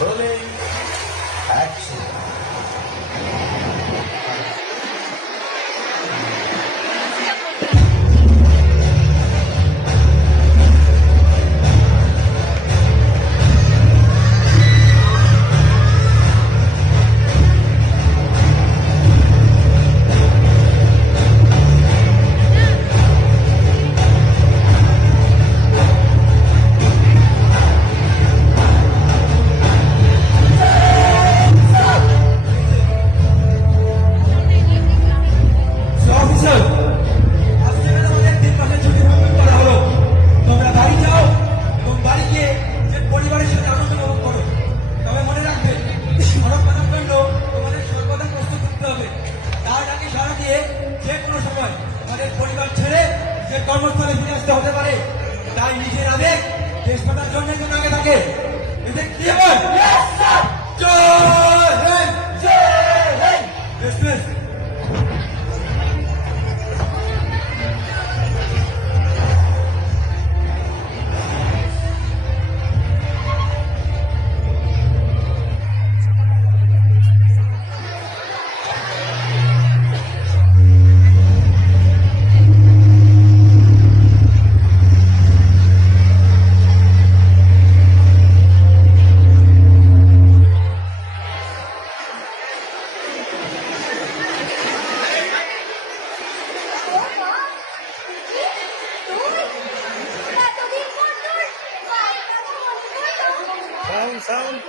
Rolling action. কর্মস্থলে ফিরে আসতে হতে পারে, তাই নিজের আবেগ দেশ পাতার জন্য যেন আগে থাকে। এতে কি হবে? জয় হিন্দ, জয় হিন্দ। Sound.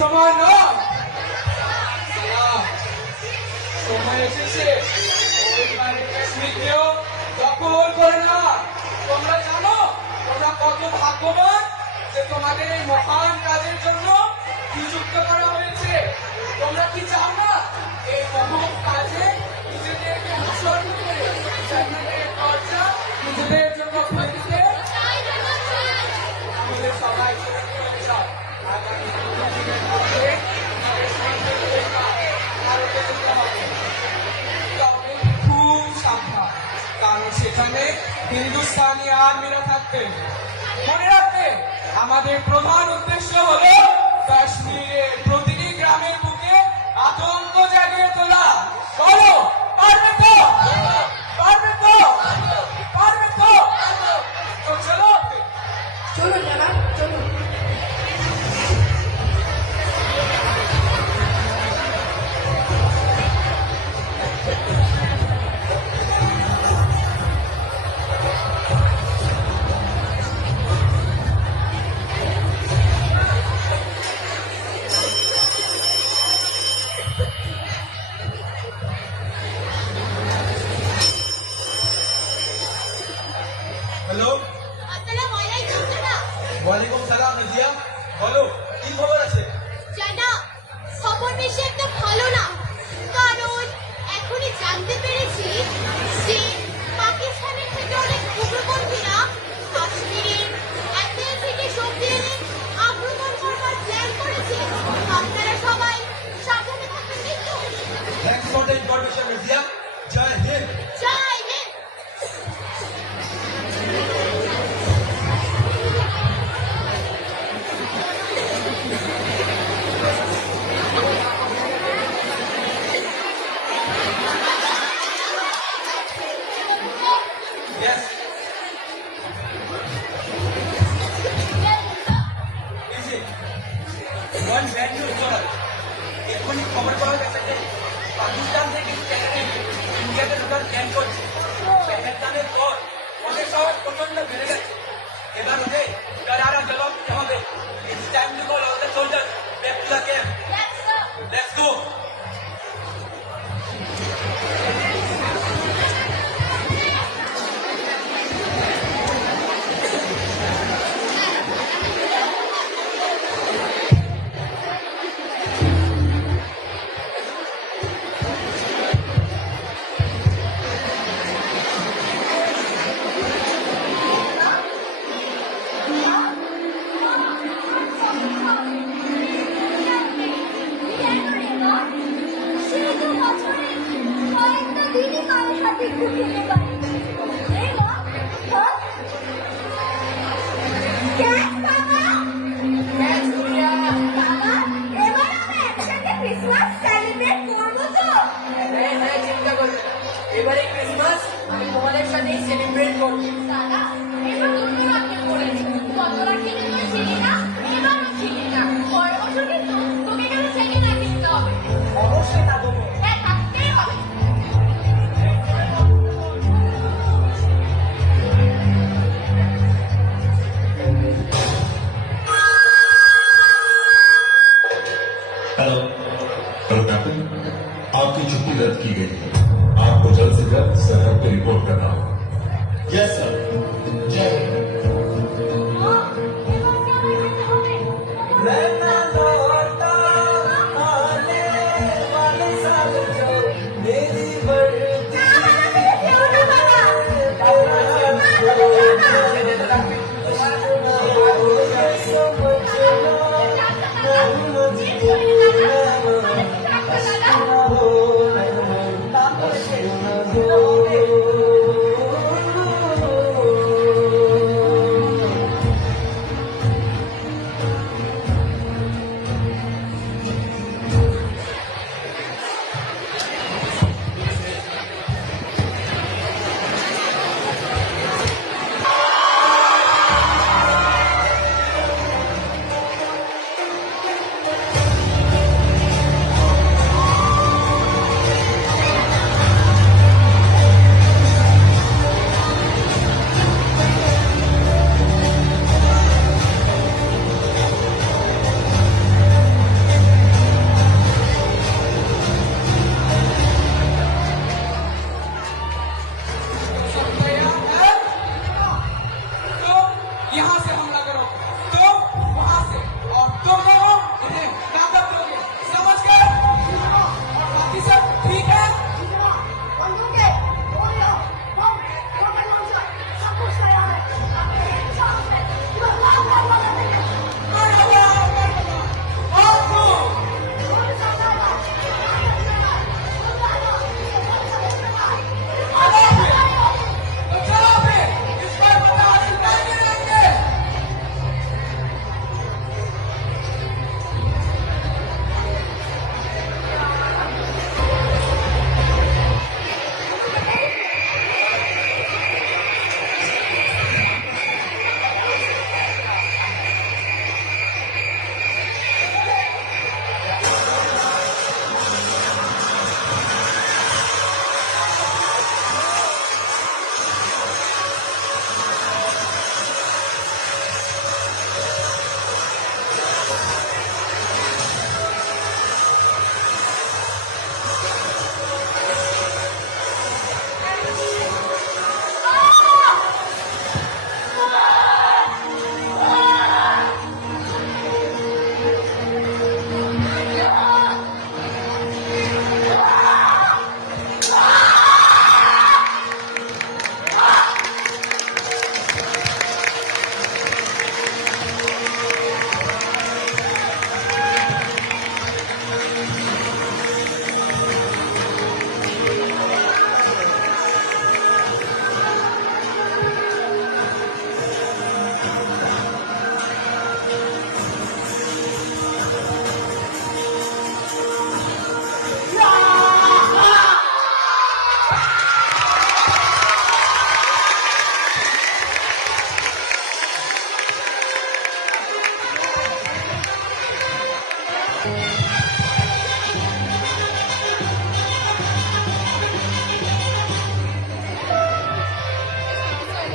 সময় নয়, সময় এসেছে স্মৃতিও দখল করে না। তোমরা জানো তোমরা কত ভাগ্যবান যে তোমাদের এই মহান কাজের জন্য নিযুক্ত করা হয়েছে। তোমরা কি চাও না এই মহান কাজে জান্নাতের দরজা নিজেদের জন্য খুলে দিতে আমাদের সবাই চলে যাও। আগামী দিনের মধ্যে আমাদের সন্তানদের ভারতে যেতে হবে। তবে খুব সাবধান, কারণ সেখানে হিন্দুস্তানি আর্মিরা থাকবে। মনে রাখবে, আমাদের প্রধান উদ্দেশ্য হলো কাশ্মীরের প্রতিটি গ্রামের বুকে আতঙ্ক জাগিয়ে তোলা। বলো, পারবে তো? পারবে তো? পারবে তো? তো চলো চলুন জানাব, চলুন। হ্যালো, আসসালামু আলাইকুম জনাব। ওয়ালাইকুম সালাম। নাজিয়া, বলো কি খবর আছে? জনাব, খবর বেশি একটা ভালো না, কারণ এখনই জানতে পেরেছি যে পাকিস্তানের থেকে অনেক উগ্রপন্থীরা কাশ্মীরের অ্যাপেল থেকে সবজি এনে আক্রমণ করবার প্ল্যান করেছে। আপনারা সবাই সাবধানে থাকবেন কিন্তু। Thanks for the information Nazia. Jai Hind. Jai Hind. Yes. Easy. One brand new story. এখনই খবর পাওয়া গেছে যে পাকিস্তান থেকে ইন্ডিয়াতে ঢোকার প্ল্যান করছে। পাকিস্তানের পর ওদের শহর প্রচন্ড বেড়ে গেছে। এবার ওদের করারা জবাব দিতে হবে। It's time to call all the soldiers back to the camp. Let's go. এবারে ক্রিসমাস আমি তোমাদের সাথে সেলিব্রেট করব। দাদা, এবার তুমি রাখতে করেছো। গত রাখতে তুই ছিলি না, এবারও ছিলি না। পরের বছর কিন্তু তোকে কিন্তু সেকেন্ড রাখতে দিতে হবে। অবশ্যই তা দেবো। হ্যাঁ, থাকতেই হবে। हेलो हेलो कैप्टन, आपकी छुट्टी रद्द की गई है। आपको जल्द से जल्द सरहद पे रिपोर्ट करना होगा। Yes sir. जय हिंद। रहना लौटा आने वाले साल जो मेरी बढ़ती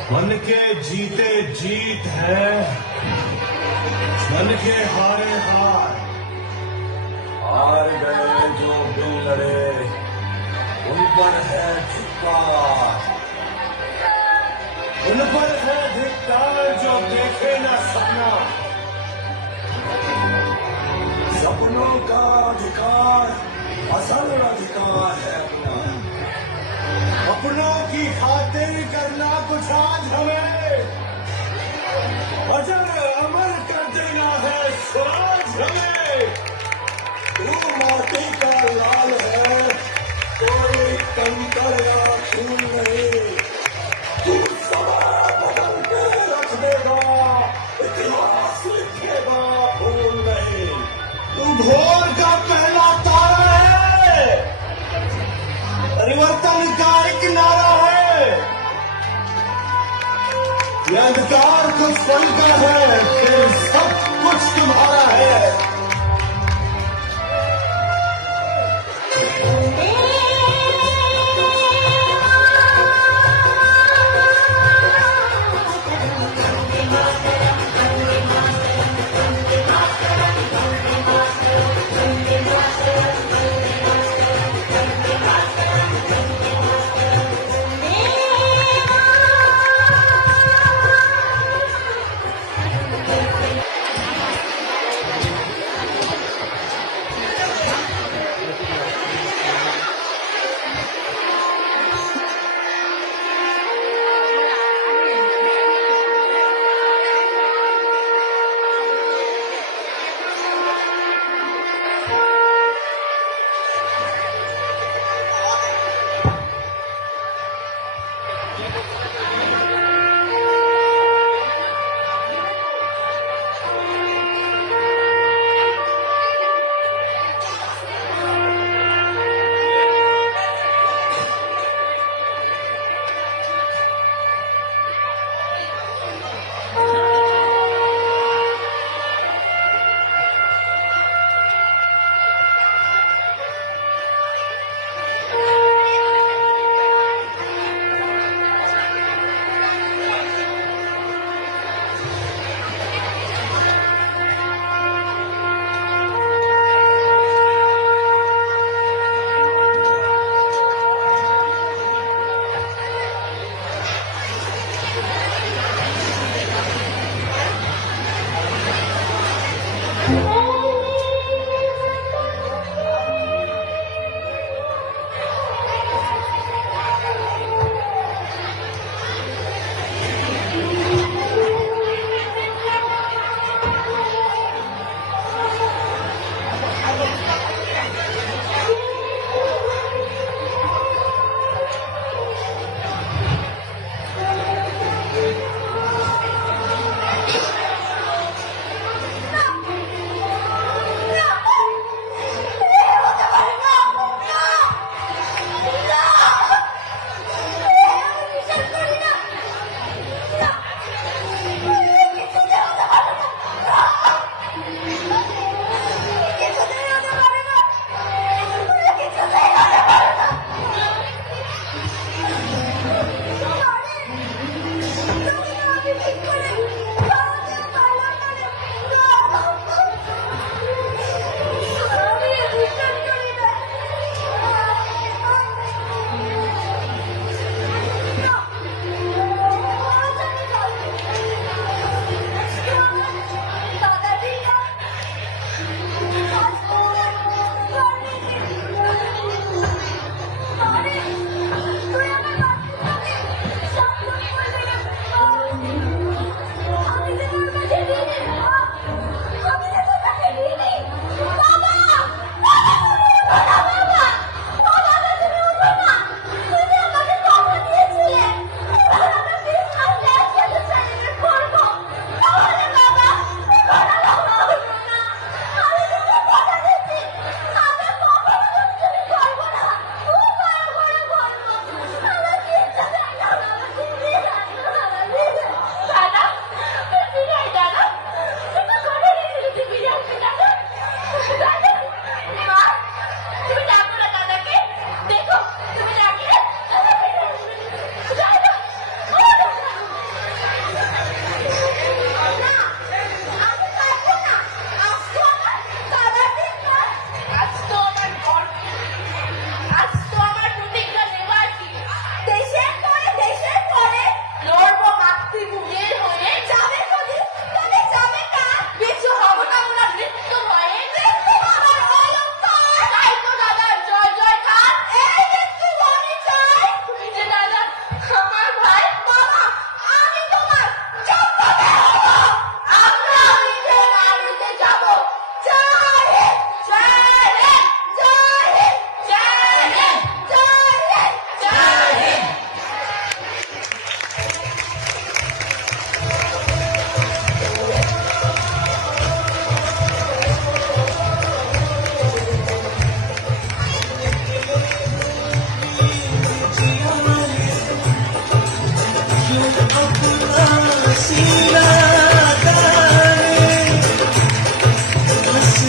मन के जीते जीत है, मन के हारे हार। हार गए जो दिल लड़े, उन पर है धिक्कार। उन पर है धिक्कार जो देखे न सपना। सपनों का अधिकार असल अधिकार है अपना। अपनों की खातिर करना कुछ आज हमें, अजर अमर कर देना है स्वराज हमें। तू माटी का लाल है, कोई कंकड़ या खून नहीं। तू सवाल बदल के रख देगा, इतिहास लिखेगा भूल नहीं। तू भोर का पहला तारा है, परिवर्तन का एक नारा है। ये अंधकार कुछ पल का है, फिर सब कुछ तुम्हारा है।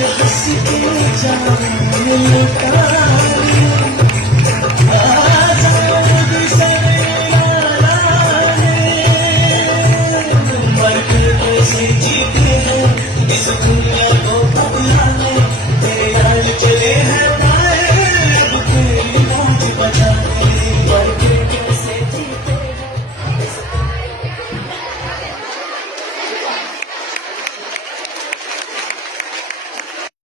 हंस के जान लुटा